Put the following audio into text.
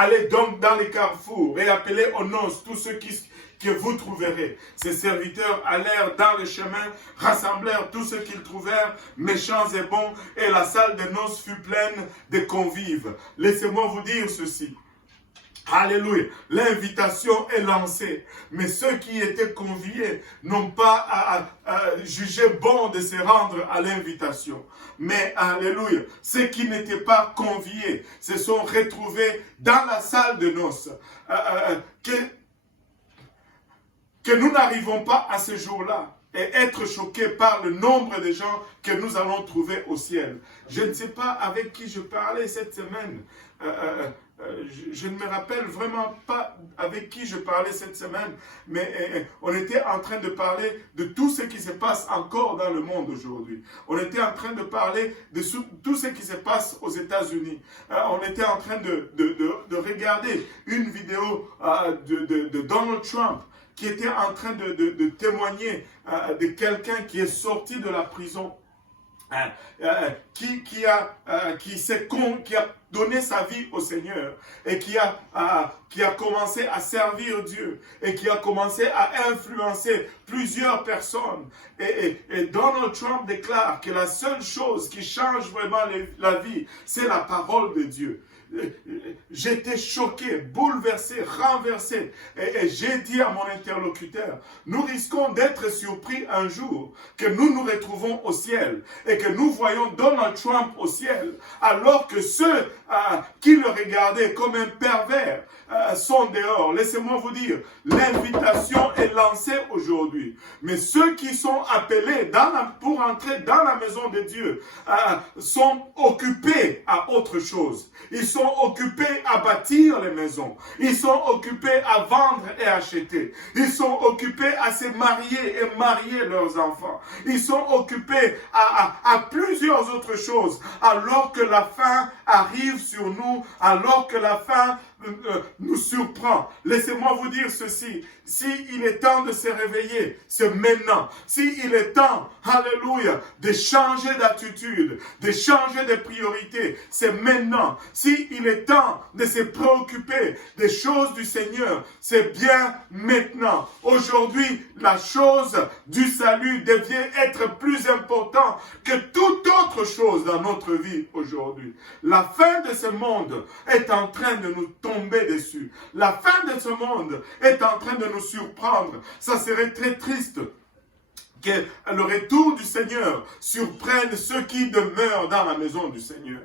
Allez donc dans les carrefours et appelez aux noces tous ceux que vous trouverez. Ses serviteurs allèrent dans le chemin, rassemblèrent tout ce qu'ils trouvèrent, méchants et bons, et la salle de noces fut pleine de convives. Laissez-moi vous dire ceci. Alléluia. L'invitation est lancée. Mais ceux qui étaient conviés n'ont pas jugé bon de se rendre à l'invitation. Mais, alléluia, ceux qui n'étaient pas conviés se sont retrouvés dans la salle de noces. Que nous n'arrivons pas à ce jour-là et être choqués par le nombre de gens que nous allons trouver au ciel. Je ne sais pas avec qui je parlais cette semaine. Je ne me rappelle vraiment pas avec qui je parlais cette semaine, mais on était en train de parler de tout ce qui se passe encore dans le monde aujourd'hui. On était en train de parler de tout ce qui se passe aux États-Unis. On était en train de regarder une vidéo de Donald Trump qui était en train de témoigner de quelqu'un qui est sorti de la prison, qui a donné sa vie au Seigneur et qui a commencé à servir Dieu et qui a commencé à influencer plusieurs personnes. Et Donald Trump déclare que la seule chose qui change vraiment la vie, c'est la parole de Dieu. J'étais choqué, bouleversé, renversé. Et j'ai dit à mon interlocuteur, nous risquons d'être surpris un jour que nous nous retrouvons au ciel et que nous voyons Donald Trump au ciel, alors que ceux qui le regardaient comme un pervers sont dehors. Laissez-moi vous dire, l'invitation est lancée aujourd'hui. Mais ceux qui sont appelés pour entrer dans la maison de Dieu sont occupés à autre chose. Ils sont occupés à bâtir les maisons. Ils sont occupés à vendre et acheter. Ils sont occupés à se marier et marier leurs enfants. Ils sont occupés à plusieurs autres choses. Alors que la fin arrive sur nous, alors que la fin nous surprend. Laissez-moi vous dire ceci. S'il est temps de se réveiller, c'est maintenant. S'il est temps, alléluia, de changer d'attitude, de changer de priorité, c'est maintenant. S'il est temps de se préoccuper des choses du Seigneur, c'est bien maintenant. Aujourd'hui, la chose du salut devient être plus important que toute autre chose dans notre vie aujourd'hui. La fin de ce monde est en train de nous tomber dessus. La fin de ce monde est en train de nous surprendre. Ça serait très triste que le retour du Seigneur surprenne ceux qui demeurent dans la maison du Seigneur.